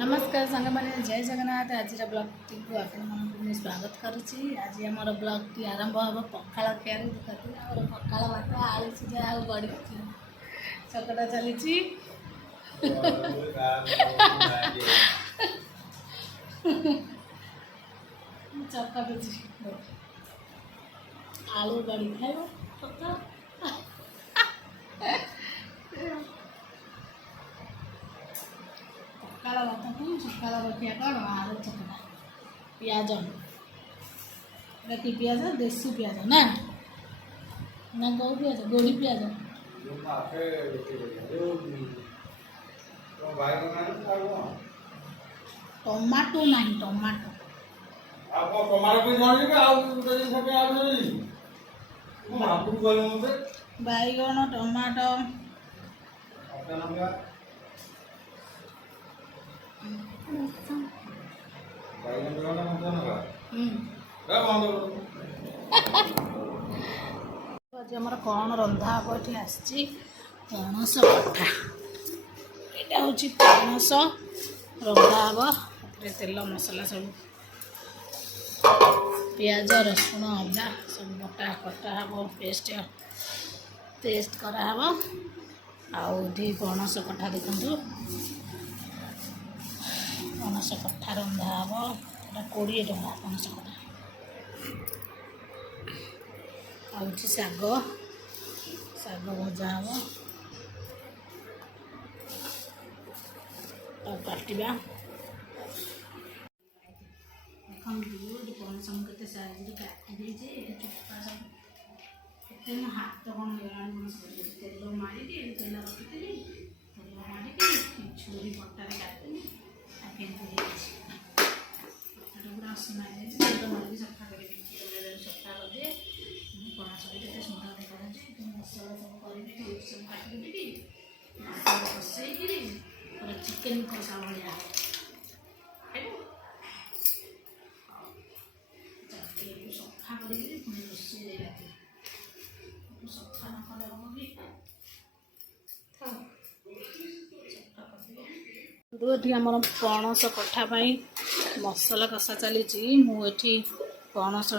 नमस्कार सांग मैंने जय जगन्नाथ आज ब्लॉग टी को आपने स्वागत करुच्ची। आज आम ब्लॉग टी आरंभ हम पखाड़ खियार देखते आम पखाड़ भात आलू सीझा आउ बड़ी चकटा चली चकटुची आलू बड़ी खाइब सकाल भात को सकाल रखिया कौन आलू चकटा पियाज कि पियाज देसी पियाज ना ना कौ पियाज गोड़ी पियाज टमाटो नहीं टमाटो बैगन टमाटो आज आम कौन रंधा हम ये आसी पणस कठा यहाँ हूँ पणस रंधा हम तेल मसला सब पियाज रसुण अदा सब बटा कटा हम पेस्ट कराव आउे पणस कठा देखु पणस कठा रंधा हम 20 टका पणस कठा आउे शाग शाग भजा हम काटा देखते पणस मुझे साइज काटी चोपा सब के हाथ कौन तेल मारिकी तेल रखी तेल मारिकी छुरी पट्टारे काटनी पूरा असना तेल मारिकी सफा कर सफा कर दिए पणस भी सुंदर देखा मसला सब कर सब काटिकी मसला कषेक पूरा चिकेन कषा भाया सफा कर रोषे सफा न कले हम भी ये आम पणस कठापाई मसला कषा चली मुझे पणस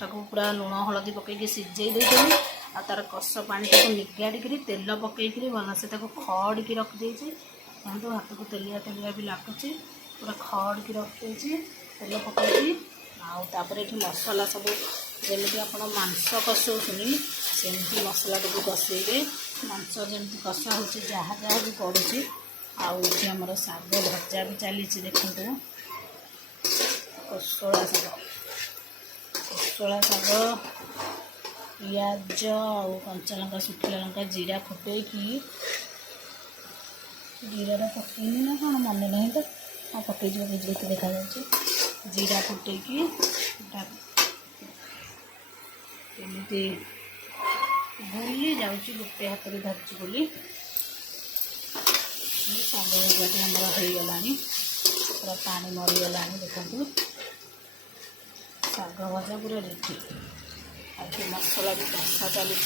टाक पूरा लुण हलदी पकईकि सीझे देदेली आ तार कष पानी निगाड़ी तेल पकईकि भलसे खड़ी रखिदे तो हाथ को तेलिया तेलिया भी लगुच पूरा खड़ी रखी तेल पकईकि आउे ये मसला सब जमी आप मांस कषौनी सेमती मसला को कषे मांस जमी कषा हो जहाँ जहाँ भी पड़ुची आमर शाग भजा भी चली देखु कोशला शाग पियाज आउ कंचा लंका सुखिला लंका जीरा फुटैकी जीरा पकईनी ना कौन मन ना तो हाँ पकई देखा जीरा फुटैकी एमती भूली जाऊँगी गोटे हाथ में धरची बोली शाग भजाटी आमर हो गला पूरा पानी मरीगला देखु शाग भजा पूरा रेडी आज मसला भी कषा चली